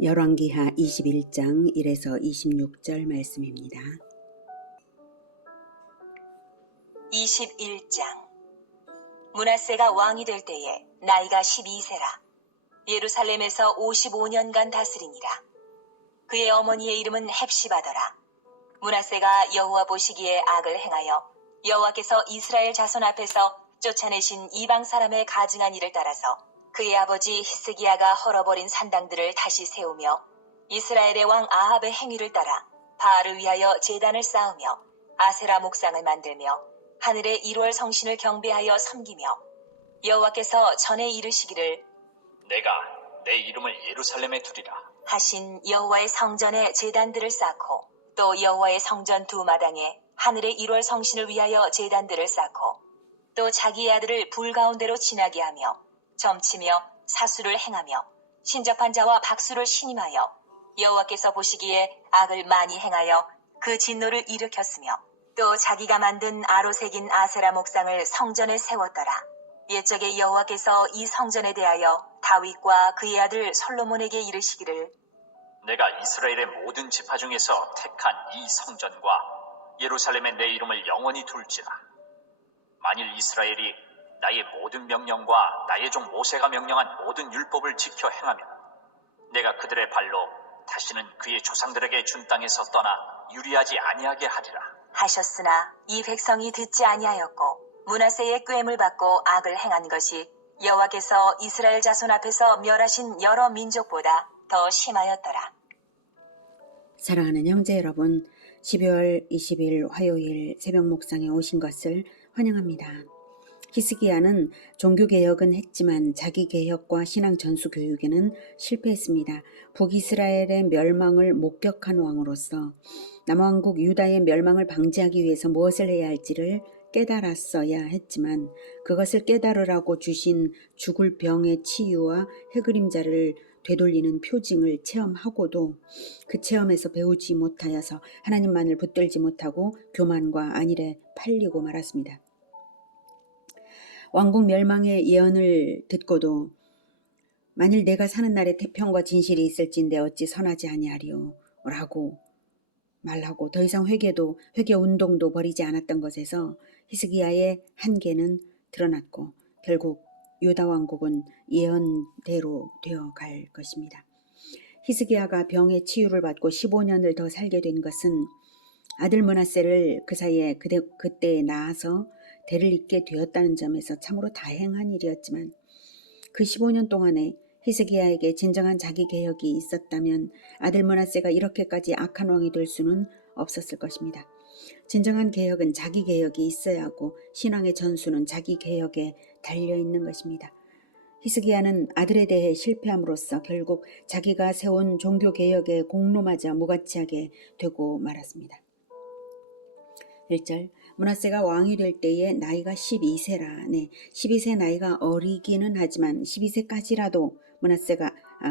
열왕기하 21장 1에서 26절 말씀입니다. 21장. 므낫세가 왕이 될 때에 나이가 12세라. 예루살렘에서 55년간 다스리니라. 그의 어머니의 이름은 헵시바더라. 므낫세가 여호와 보시기에 악을 행하여 여호와께서 이스라엘 자손 앞에서 쫓아내신 이방 사람의 가증한 일을 따라서 그의 아버지 히스기야가 헐어버린 산당들을 다시 세우며 이스라엘의 왕 아합의 행위를 따라 바알을 위하여 제단을 쌓으며 아세라 목상을 만들며 하늘의 1월 성신을 경배하여 섬기며 여호와께서 전에 이르시기를 내가 내 이름을 예루살렘에 두리라 하신 여호와의 성전에 제단들을 쌓고 또 여호와의 성전 두 마당에 하늘의 1월 성신을 위하여 제단들을 쌓고 또 자기의 아들을 불 가운데로 지나게 하며 점치며 사수를 행하며 신접한 자와 박수를 신임하여 여호와께서 보시기에 악을 많이 행하여 그 진노를 일으켰으며 또 자기가 만든 아로 새긴 아세라 목상을 성전에 세웠더라. 옛적에 여호와께서 이 성전에 대하여 다윗과 그의 아들 솔로몬에게 이르시기를 내가 이스라엘의 모든 지파 중에서 택한 이 성전과 예루살렘에 내 이름을 영원히 둘지라. 만일 이스라엘이 나의 모든 명령과 나의 종 모세가 명령한 모든 율법을 지켜 행하면 내가 그들의 발로 다시는 그의 조상들에게 준 땅에서 떠나 유리하지 아니하게 하리라 하셨으나 이 백성이 듣지 아니하였고 므낫세의 꾀임을 받고 악을 행한 것이 여호와께서 이스라엘 자손 앞에서 멸하신 여러 민족보다 더 심하였더라. 사랑하는 형제 여러분, 12월 20일 화요일 새벽 목상에 오신 것을 환영합니다. 히스기야는 종교개혁은 했지만 자기개혁과 신앙 전수 교육에는 실패했습니다. 북이스라엘의 멸망을 목격한 왕으로서 남왕국 유다의 멸망을 방지하기 위해서 무엇을 해야 할지를 깨달았어야 했지만 그것을 깨달으라고 주신 죽을 병의 치유와 해그림자를 되돌리는 표징을 체험하고도 그 체험에서 배우지 못하여서 하나님만을 붙들지 못하고 교만과 안일에 팔리고 말았습니다. 왕국 멸망의 예언을 듣고도 만일 내가 사는 날에 태평과 진실이 있을진데 어찌 선하지 아니하리요 라고 말하고 더 이상 회개 운동도 벌이지 않았던 것에서 히스기야의 한계는 드러났고 결국 유다 왕국은 예언대로 되어갈 것입니다. 히스기야가 병의 치유를 받고 15년을 더 살게 된 것은 아들 므낫세를 그 사이에 그때 낳아서 대를 잇게 되었다는 점에서 참으로 다행한 일이었지만 그 15년 동안에 히스기야에게 진정한 자기 개혁이 있었다면 아들 므낫세가 이렇게까지 악한 왕이 될 수는 없었을 것입니다. 진정한 개혁은 자기 개혁이 있어야 하고 신앙의 전수는 자기 개혁에 달려있는 것입니다. 히스기야는 아들에 대해 실패함으로써 결국 자기가 세운 종교개혁의 공로마저 무가치하게 되고 말았습니다. 1절 므낫세가 왕이 될 때에 나이가 12세라. 12세 나이가 어리기는 하지만 12세까지라도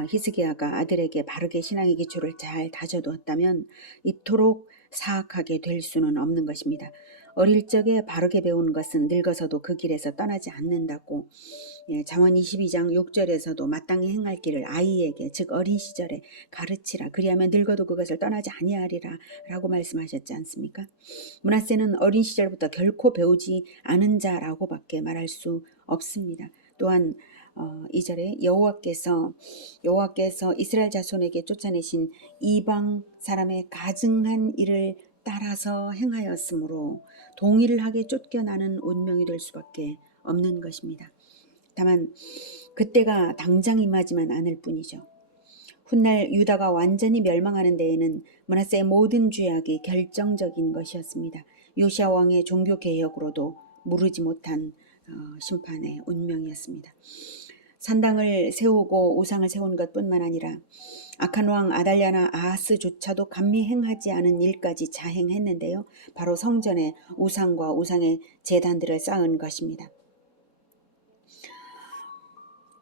히스기야가 아들에게 바르게 신앙의 기초를 잘 다져두었다면 이토록 사악하게 될 수는 없는 것입니다. 어릴 적에 바르게 배우는 것은 늙어서도 그 길에서 떠나지 않는다고 잠언 22장 6절에서도 마땅히 행할 길을 아이에게 즉 어린 시절에 가르치라. 그리하면 늙어도 그것을 떠나지 아니하리라 라고 말씀하셨지 않습니까? 므낫세는 어린 시절부터 결코 배우지 않은 자라고 밖에 말할 수 없습니다. 또한 2절에 여호와께서 이스라엘 자손에게 쫓아내신 이방 사람의 가증한 일을 따라서 행하였으므로 동일하게 쫓겨나는 운명이 될 수밖에 없는 것입니다. 다만 그때가 당장 임하지만 않을 뿐이죠. 훗날 유다가 완전히 멸망하는 데에는 므낫세의 모든 죄악이 결정적인 것이었습니다. 요시야 왕의 종교개혁으로도 무르지 못한 심판의 운명이었습니다. 산당을 세우고 우상을 세운 것뿐만 아니라 악한 왕 아달랴나 아하스조차도 감히 행하지 않은 일까지 자행했는데요. 바로 성전에 우상과 우상의 제단들을 쌓은 것입니다.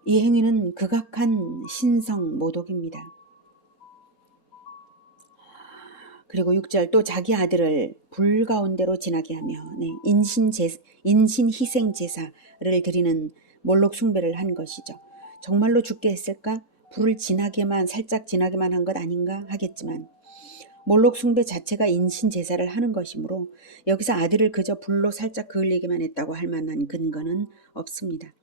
이 행위는 극악한 신성 모독입니다. 그리고 6절 또 자기 아들을 불 가운데로 지나게 하며 인신 희생 제사를 드리는 몰록 숭배를 한 것이죠. 정말로 죽게 했을까? 불을 살짝 지나게만 한 것 아닌가 하겠지만 몰록 숭배 자체가 인신 제사를 하는 것이므로 여기서 아들을 그저 불로 살짝 그을리기만 했다고 할 만한 근거는 없습니다.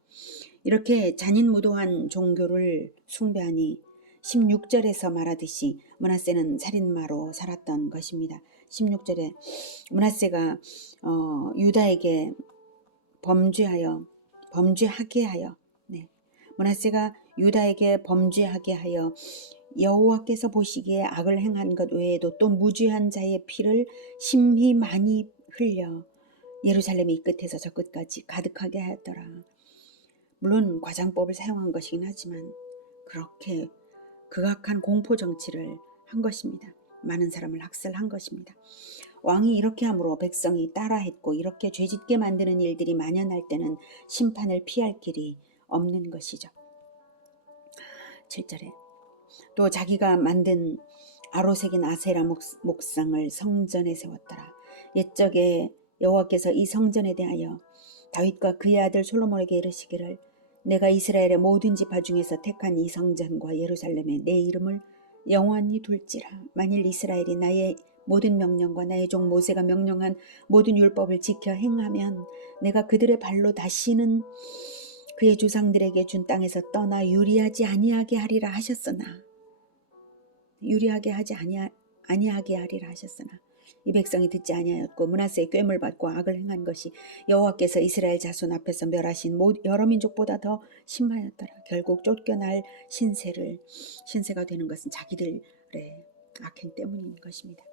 이렇게 잔인무도한 종교를 숭배하니 16절에서 말하듯이 므낫세는 살인마로 살았던 것입니다. 16절에 므낫세가 유다에게 범죄하게 하여 므낫세가 유다에게 범죄하게 하여 여호와께서 보시기에 악을 행한 것 외에도 또 무죄한 자의 피를 심히 많이 흘려 예루살렘 이 끝에서 저 끝까지 가득하게 하였더라. 물론 과장법을 사용한 것이긴 하지만 그렇게 극악한 공포 정치를 한 것입니다. 많은 사람을 학살한 것입니다. 왕이 이렇게 함으로 백성이 따라했고 이렇게 죄짓게 만드는 일들이 만연할 때는 심판을 피할 길이 없는 것이죠. 7절에 또 자기가 만든 아로새긴 아세라 목상을 성전에 세웠더라. 옛적에 여호와께서 이 성전에 대하여 다윗과 그의 아들 솔로몬에게 이르시기를 내가 이스라엘의 모든 지파 중에서 택한 이 성전과 예루살렘에 내 이름을 영원히 둘지라. 만일 이스라엘이 나의 모든 명령과 나의 종 모세가 명령한 모든 율법을 지켜 행하면 내가 그들의 발로 다시는 그의 조상들에게 준 땅에서 떠나 유리하지 아니하게 하리라 하셨으나 이 백성이 듣지 아니하였고 므낫세의 꾀물 받고 악을 행한 것이 여호와께서 이스라엘 자손 앞에서 멸하신 여러 민족보다 더 심하였더라. 결국 쫓겨날 신세가 되는 것은 자기들의 악행 때문인 것입니다.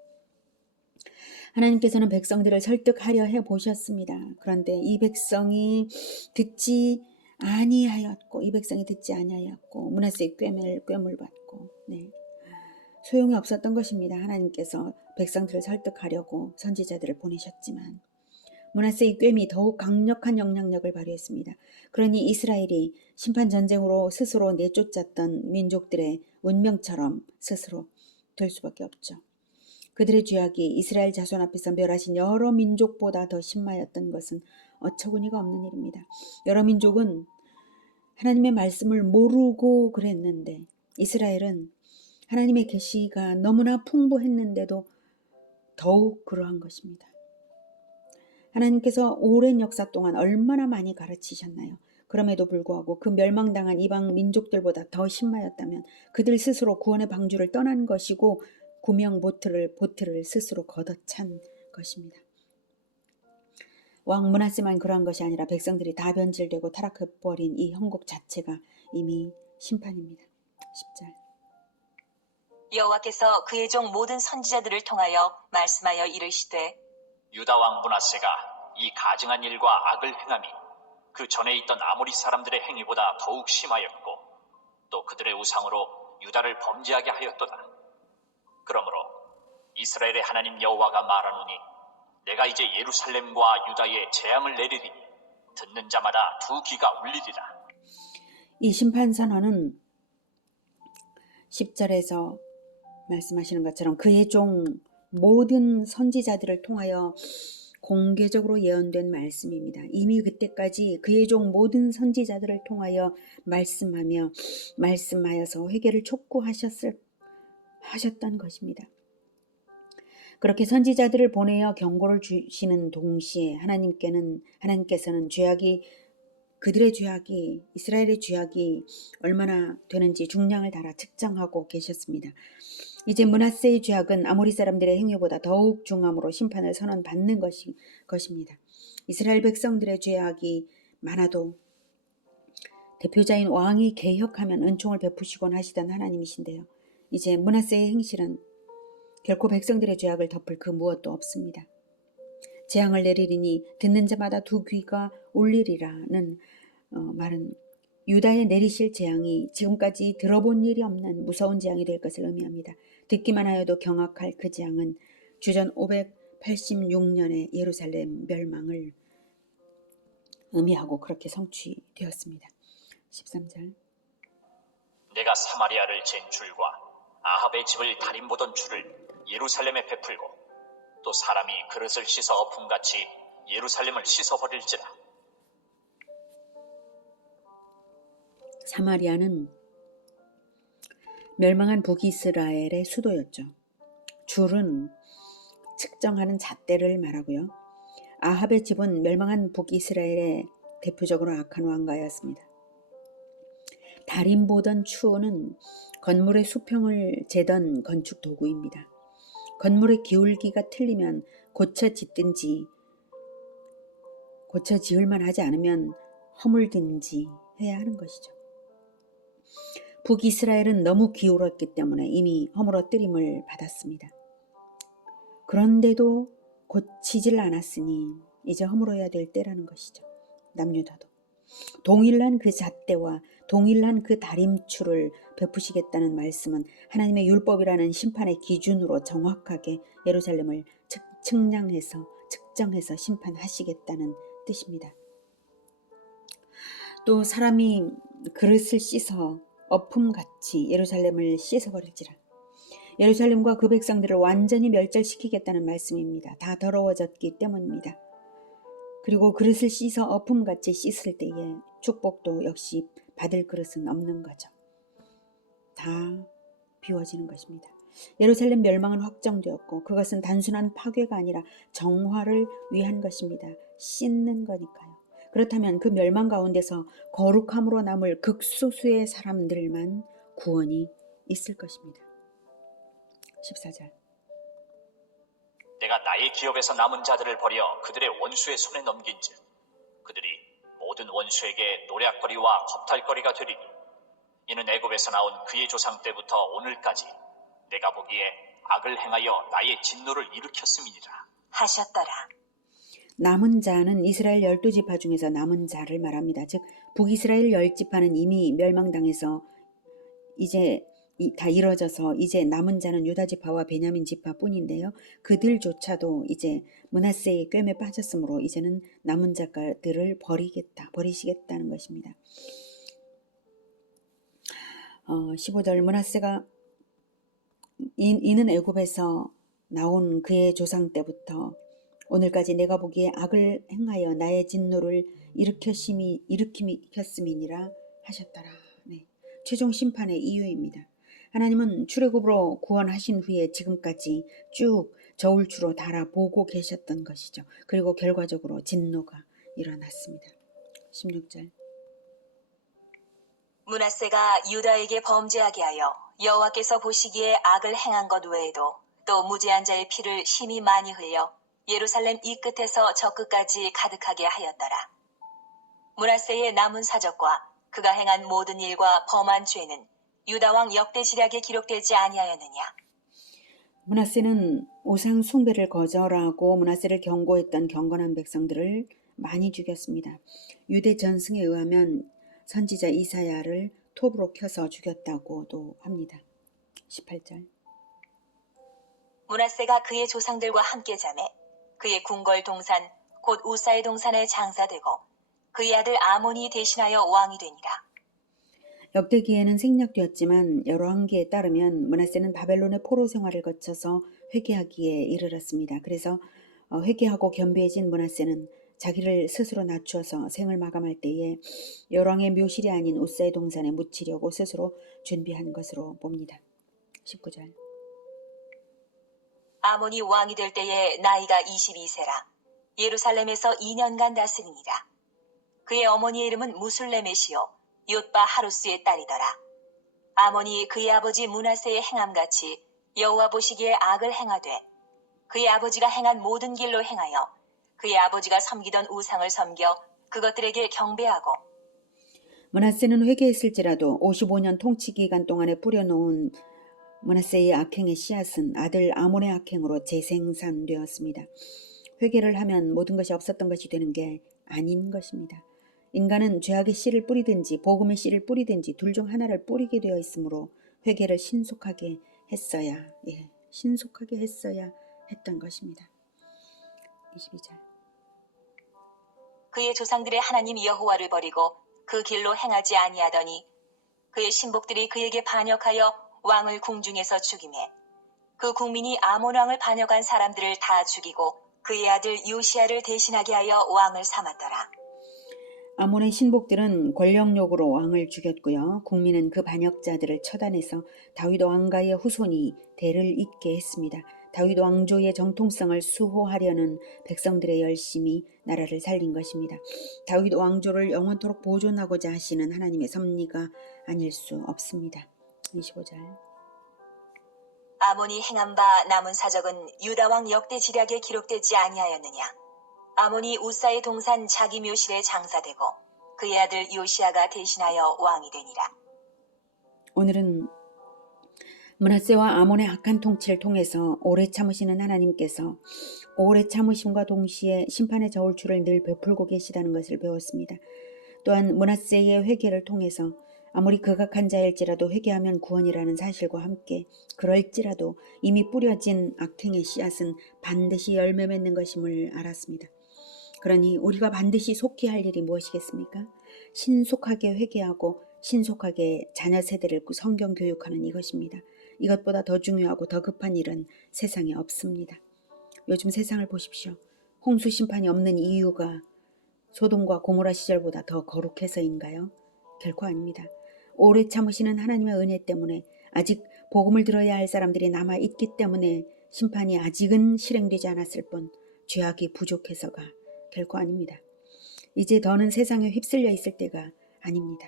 하나님께서는 백성들을 설득하려 해보셨습니다. 그런데 이 백성이 듣지 아니하였고 므낫세의 꾀물 받고 소용이 없었던 것입니다. 하나님께서 백성들을 설득하려고 선지자들을 보내셨지만 므낫세의 꾀이 더욱 강력한 영향력을 발휘했습니다. 그러니 이스라엘이 심판전쟁으로 스스로 내쫓았던 민족들의 운명처럼 스스로 될 수밖에 없죠. 그들의 죄악이 이스라엘 자손 앞에서 멸하신 여러 민족보다 더 심하였던 것은 어처구니가 없는 일입니다. 여러 민족은 하나님의 말씀을 모르고 그랬는데 이스라엘은 하나님의 계시가 너무나 풍부했는데도 더욱 그러한 것입니다. 하나님께서 오랜 역사 동안 얼마나 많이 가르치셨나요? 그럼에도 불구하고 그 멸망당한 이방 민족들보다 더 심하였다면 그들 스스로 구원의 방주를 떠난 것이고 구명 보트를 스스로 걷어찬 것입니다. 왕 므낫세만 그러한 것이 아니라 백성들이 다 변질되고 타락해버린 이 형국 자체가 이미 심판입니다. 10절 여호와께서 그의 종 모든 선지자들을 통하여 말씀하여 이르시되 유다 왕 므낫세가 이 가증한 일과 악을 행함이 그 전에 있던 아모리 사람들의 행위보다 더욱 심하였고 또 그들의 우상으로 유다를 범죄하게 하였도다. 그러므로 이스라엘의 하나님 여호와가 말하노니 내가 이제 예루살렘과 유다에 재앙을 내리리니 듣는 자마다 두 귀가 울리리라. 이 심판선언은 10절에서 말씀하시는 것처럼 그의 종 모든 선지자들을 통하여 공개적으로 예언된 말씀입니다. 이미 그때까지 그의 종 모든 선지자들을 통하여 말씀하여서 회개를 촉구하셨던 것입니다. 그렇게 선지자들을 보내어 경고를 주시는 동시에 하나님께서는 그들의 죄악이 이스라엘의 죄악이 얼마나 되는지 중량을 달아 측정하고 계셨습니다. 이제 므낫세의 죄악은 아모리 사람들의 행위보다 더욱 중함으로 심판을 선언받는 것입니다. 이스라엘 백성들의 죄악이 많아도 대표자인 왕이 개혁하면 은총을 베푸시곤 하시던 하나님이신데요. 이제 므낫세의 행실은 결코 백성들의 죄악을 덮을 그 무엇도 없습니다. 재앙을 내리리니 듣는 자마다 두 귀가 울리리라는 말은 유다에 내리실 재앙이 지금까지 들어본 일이 없는 무서운 재앙이 될 것을 의미합니다. 듣기만 하여도 경악할 그 재앙은 주전 586년의 예루살렘 멸망을 의미하고 그렇게 성취되었습니다. 13절 내가 사마리아를 잰 줄과 아합의 집을 달인보던 줄을 예루살렘에 베풀고 또 사람이 그릇을 씻어 엎음같이 예루살렘을 씻어버릴지라. 사마리아는 멸망한 북이스라엘의 수도였죠. 줄은 측정하는 잣대를 말하고요. 아합의 집은 멸망한 북이스라엘의 대표적으로 악한 왕가였습니다. 달인 보던 추호는 건물의 수평을 재던 건축 도구입니다. 건물의 기울기가 틀리면 고쳐 지을만 하지 않으면 허물든지 해야 하는 것이죠. 북이스라엘은 너무 기울었기 때문에 이미 허물어뜨림을 받았습니다. 그런데도 고치질 않았으니 이제 허물어야 될 때라는 것이죠. 남유다도. 동일한 그 잣대와 동일한 그 다림추를 베푸시겠다는 말씀은 하나님의 율법이라는 심판의 기준으로 정확하게 예루살렘을 측정해서 심판하시겠다는 뜻입니다. 또 사람이 그릇을 씻어 어품같이 예루살렘을 씻어버릴지라. 예루살렘과 그 백성들을 완전히 멸절시키겠다는 말씀입니다. 다 더러워졌기 때문입니다. 그리고 그릇을 씻어 어품같이 씻을 때에 축복도 역시 받을 그릇은 없는 거죠. 다 비워지는 것입니다. 예루살렘 멸망은 확정되었고 그것은 단순한 파괴가 아니라 정화를 위한 것입니다. 씻는 거니까요. 그렇다면 그 멸망 가운데서 거룩함으로 남을 극소수의 사람들만 구원이 있을 것입니다. 14절. 내가 나의 기업에서 남은 자들을 버려 그들의 원수의 손에 넘긴즉 그들이 모든 원수에게 노략거리와 겁탈거리가 되리니 이는 애굽에서 나온 그의 조상 때부터 오늘까지 내가 보기에 악을 행하여 나의 진노를 일으켰음이니라 하셨더라. 남은 자는 이스라엘 12지파 중에서 남은 자를 말합니다. 즉 북이스라엘 10지파는 이미 멸망당해서 이제 다 이뤄져서 이제 남은 자는 유다 지파와 베냐민 지파뿐인데요. 그들조차도 이제 므낫세의 꿰매 빠졌으므로 이제는 남은 자들을 버리시겠다는 것입니다. 15절 므낫세가 이는 애굽에서 나온 그의 조상 때부터 오늘까지 내가 보기에 악을 행하여 나의 진노를 일으켰음이니라 하셨더라. 네. 최종 심판의 이유입니다. 하나님은 출애굽으로 구원하신 후에 지금까지 쭉 저울추로 달아보고 계셨던 것이죠. 그리고 결과적으로 진노가 일어났습니다. 16절. 므낫세가 유다에게 범죄하게 하여 여호와께서 보시기에 악을 행한 것 외에도 또 무죄한 자의 피를 심히 많이 흘려 예루살렘 이 끝에서 저 끝까지 가득하게 하였더라. 므낫세의 남은 사적과 그가 행한 모든 일과 범한 죄는 유다왕 역대지략에 기록되지 아니하였느냐. 므낫세는 우상 숭배를 거절하고 므낫세를 경고했던 경건한 백성들을 많이 죽였습니다. 유대 전승에 의하면 선지자 이사야를 톱으로 켜서 죽였다고도 합니다. 18절. 므낫세가 그의 조상들과 함께 자매 그의 궁궐 동산 곧 우사의 동산에 장사되고 그의 아들 아몬이 대신하여 왕이 되니라. 역대기에는 생략되었지만 열왕기에 따르면 므낫세는 바벨론의 포로 생활을 거쳐서 회개하기에 이르렀습니다. 그래서 회개하고 겸비해진 므낫세는 자기를 스스로 낮추어서 생을 마감할 때에 열왕의 묘실이 아닌 우사의 동산에 묻히려고 스스로 준비한 것으로 봅니다. 19절. 아몬이 왕이 될 때에 나이가 22세라. 예루살렘에서 2년간 다스리니라. 그의 어머니의 이름은 무술레메시요 욤바 하루스의 딸이더라. 아몬이 그의 아버지 므낫세의 행함같이 여호와 보시기에 악을 행하되 그의 아버지가 행한 모든 길로 행하여 그의 아버지가 섬기던 우상을 섬겨 그것들에게 경배하고 므낫세는 회개했을지라도 55년 통치 기간 동안에 뿌려놓은 므낫세의 악행의 씨앗은 아들 아몬의 악행으로 재생산되었습니다. 회개를 하면 모든 것이 없었던 것이 되는 게 아닌 것입니다. 인간은 죄악의 씨를 뿌리든지 복음의 씨를 뿌리든지 둘 중 하나를 뿌리게 되어 있으므로 회개를 신속하게 했어야 했던 것입니다. 22절. 그의 조상들의 하나님 여호와를 버리고 그 길로 행하지 아니하더니 그의 신복들이 그에게 반역하여 왕을 궁중에서 죽이매 그 국민이 아몬 왕을 반역한 사람들을 다 죽이고 그의 아들 요시야를 대신하게 하여 왕을 삼았더라. 아몬의 신복들은 권력욕으로 왕을 죽였고요. 국민은 그 반역자들을 처단해서 다윗 왕가의 후손이 대를 잇게 했습니다. 다윗 왕조의 정통성을 수호하려는 백성들의 열심이 나라를 살린 것입니다. 다윗 왕조를 영원토록 보존하고자 하시는 하나님의 섭리가 아닐 수 없습니다. 25절. 아몬이 행한 바 남은 사적은 유다왕 역대 지략에 기록되지 아니하였느냐. 아몬이 우사의 동산 자기 묘실에 장사되고 그의 아들 요시아가 대신하여 왕이 되니라. 오늘은 므낫세와 아몬의 악한 통치를 통해서 오래 참으시는 하나님께서 오래 참으심과 동시에 심판의 저울추를 늘 베풀고 계시다는 것을 배웠습니다. 또한 므낫세의 회개를 통해서 아무리 극악한 자일지라도 회개하면 구원이라는 사실과 함께 그럴지라도 이미 뿌려진 악행의 씨앗은 반드시 열매 맺는 것임을 알았습니다. 그러니 우리가 반드시 속히 할 일이 무엇이겠습니까? 신속하게 회개하고 신속하게 자녀 세대를 성경 교육하는 이것입니다. 이것보다 더 중요하고 더 급한 일은 세상에 없습니다. 요즘 세상을 보십시오. 홍수 심판이 없는 이유가 소돔과 고모라 시절보다 더 거룩해서인가요? 결코 아닙니다. 오래 참으시는 하나님의 은혜 때문에 아직 복음을 들어야 할 사람들이 남아있기 때문에 심판이 아직은 실행되지 않았을 뿐 죄악이 부족해서가 결코 아닙니다. 이제 더는 세상에 휩쓸려 있을 때가 아닙니다.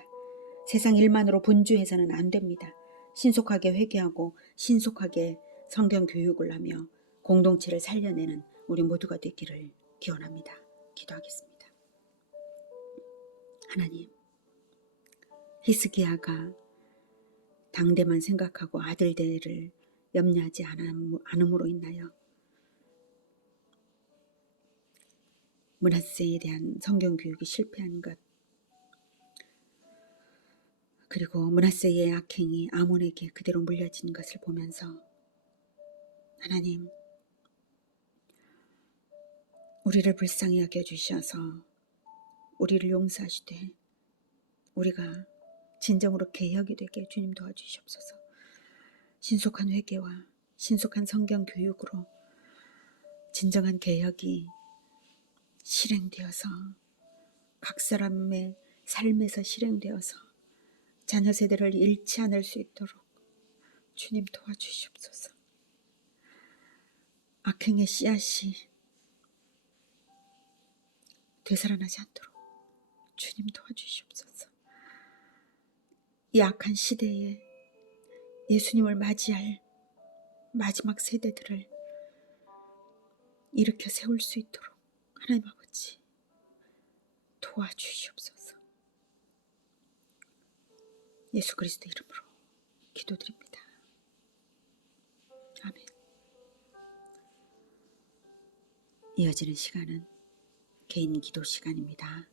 세상 일만으로 분주해서는 안 됩니다. 신속하게 회개하고 신속하게 성경 교육을 하며 공동체를 살려내는 우리 모두가 되기를 기원합니다. 기도하겠습니다. 하나님, 히스기야가 당대만 생각하고 아들들을 염려하지 않음으로 인하여 므낫세에 대한 성경 교육이 실패한 것, 그리고 므낫세의 악행이 아몬에게 그대로 물려진 것을 보면서 하나님, 우리를 불쌍히 여겨주셔서 우리를 용서하시되 우리가 진정으로 개혁이 되게 주님 도와주시옵소서. 신속한 회개와 신속한 성경 교육으로 진정한 개혁이 실행되어서 각 사람의 삶에서 실행되어서 자녀 세대를 잃지 않을 수 있도록 주님 도와주시옵소서. 악행의 씨앗이 되살아나지 않도록 주님 도와주시옵소서. 이 악한 시대에 예수님을 맞이할 마지막 세대들을 일으켜 세울 수 있도록 하나님 아버지 도와주시옵소서. 예수 그리스도 이름으로 기도드립니다. 아멘. 이어지는 시간은 개인 기도 시간입니다.